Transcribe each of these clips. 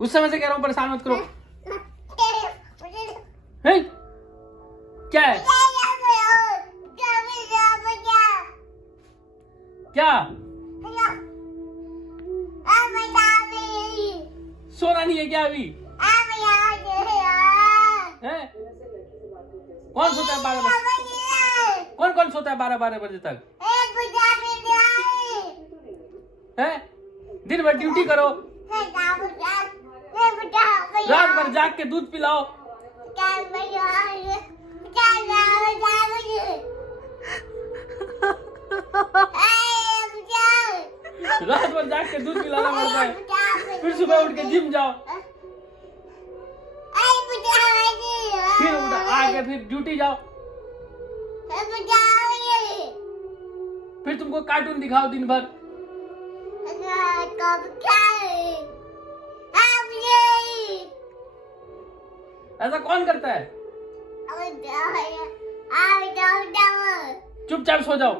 उस समय से कह रहा हूँ परेशान मत करो। है क्या है क्या? सोना नहीं है क्या अभी? है? कौन सोता है 12 बजे? कौन कौन सोता है 12 बजे तक? है? दिन भर ड्यूटी करो, रात भर जाग के दूध पिलाओ। रात भर जाग के दूध पिलाना पड़ता है, फिर सुबह उठ के जिम जाओ, फिर आके फिर ड्यूटी जाओ, फिर तुमको कार्टून दिखाओ दिन भर। ऐसा कौन करता है? चुपचाप सो जाओ।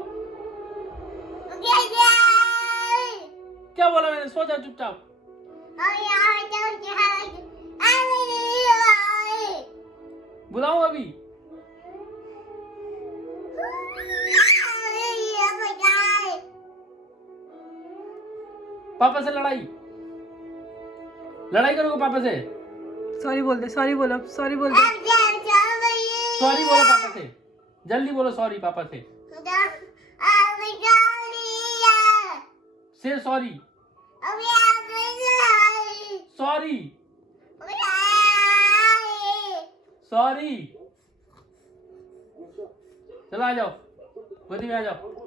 क्या बोला मैंने? सो जाओ चुपचाप। बुलाऊं अभी? पापा से लड़ाई करोगे पापा से? सॉरी बोल दे, सॉरी बोलो, सॉरी बोल दे। सॉरी बोलो पापा से, जल्दी बोलो सॉरी पापा से। से सॉरी, सॉरी, सॉरी। चलो आ जाओ, गोदी में आ जाओ।